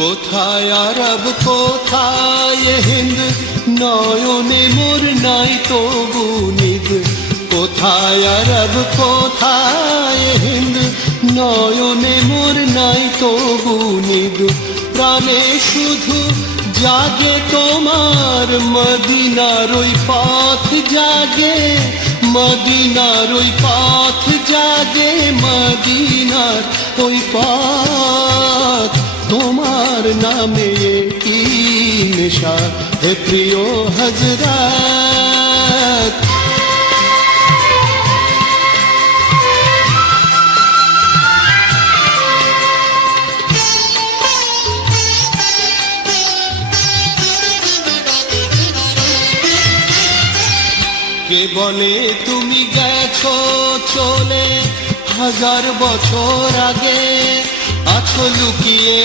কোথায় আরব কোথায় হিন্দ, নয়নে মোর নাই তবু নিদ। কোথায় আরব কোথায় হিন্দ, নয়নে মোর নাই তবু নিদ। প্রাণে শুধু জাগে তোমার মদিনার ওই পথ জাগে, মদিনার ওই পথ জাগে, মদিনার ওই পথ। তোমার নামে কি নেশা হে প্রিয় হযরত। কে বলে তুমি গেছো চলে 1000 বছর আগে, আছো লুকিয়ে